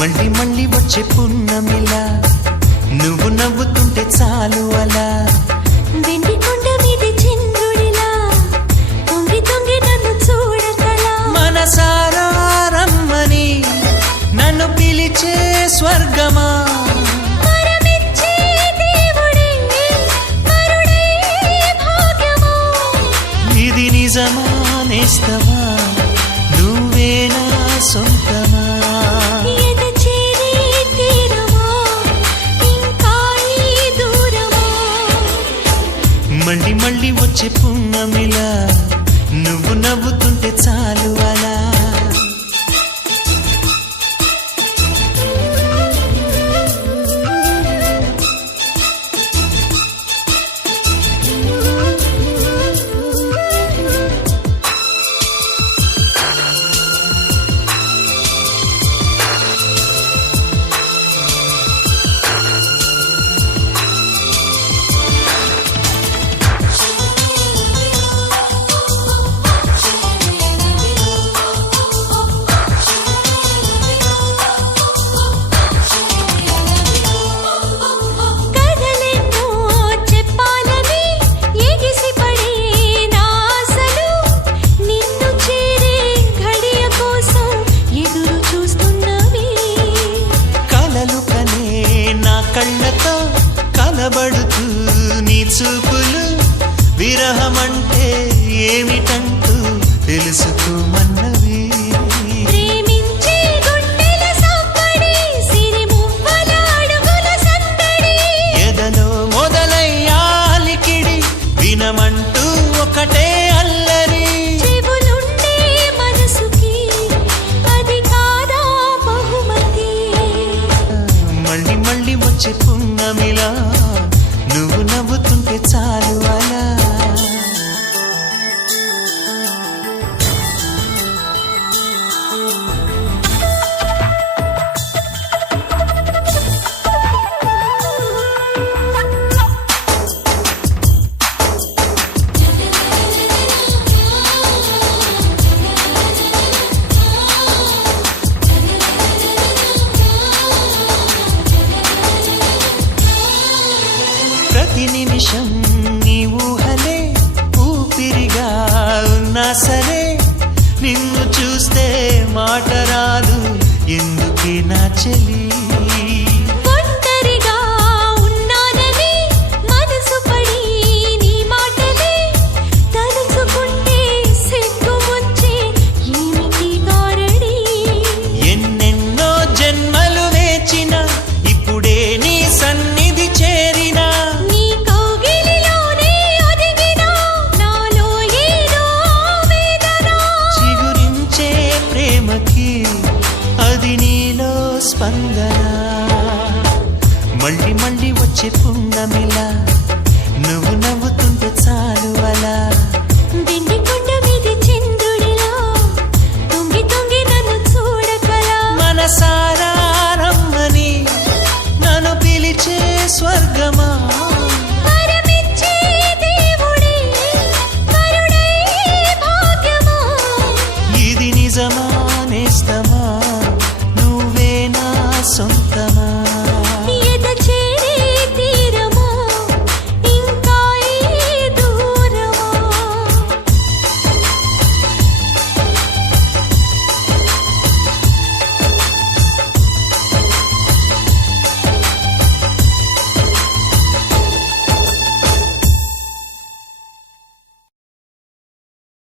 మళ్ళీ మళ్ళీ వచ్చే పున్నమిలా నువ్వు నవ్వుతుంటే చాలు అలా వెండి కొండ మీద చంద్రుడిలా తొంగి తొంగి నన్ను చూడకలా మనసారా రమ్మని నన్ను పిలిచే స్వర్గమా వరమిచ్చే దేవుడే వరుడే భాగ్యమా ఇది నిజమా నేస్తమా నువ్వేనా సొంతమా ఎద చేరే తీరమా ఇంకా ఈ దూరమా మళ్ళీ మళ్ళీ వచ్చే పున్నమిలా నువ్వు నవ్వుతుంటే చాలు అలా కథలెన్నో చెప్పాలని ఎగిసిపడే నా ఆశలు నిన్ను చేరే ఘడియ కోసం ఎదురు చూస్తున్నవి కలలు కనే నా కళ్ళతో కలబడుతూ నీ చూపులు విరహమంటే ఏమిటంటూ తెలుసుకోమన్నవి ప్రేమించే గుండెల సంబడి సిరిమువ్వల అడుగుల సందడి ఎదలో మొదలయ్యాలికిడి వినమంటూ ఒకటే అల్లరి చెవులుండే మనసుకి అది కాదా బహుమతి మళ్ళీ మళ్ళీ వచ్చే పున్నమిలా నువ్వు నవ్వుతుంటే చాలు అలా ప్రతి నిమిషం నీ ఊహలే ఊపిరిగా ఉన్నా సరే నిన్ను చూస్తే మాట రాదు ఎందుకే నా చెలి ఒంటరిగా ఉన్నానని మనసు పడి నీ మాటలే తలుచుకుంటే సిగ్గు వచ్చే ఏమిటి గారడి ఎన్నెన్నో జన్మలు వేచిన ఇప్పుడే నీ సన్నిధి చేరినా నీ కౌగిలిలోనే ఒదిగినా నాలో ఏదో వేదన చిగురించే ప్రేమకి అది నీలో స్పందన మళ్ళీ మళ్ళీ వచ్చే పున్నమిలా నువ్వు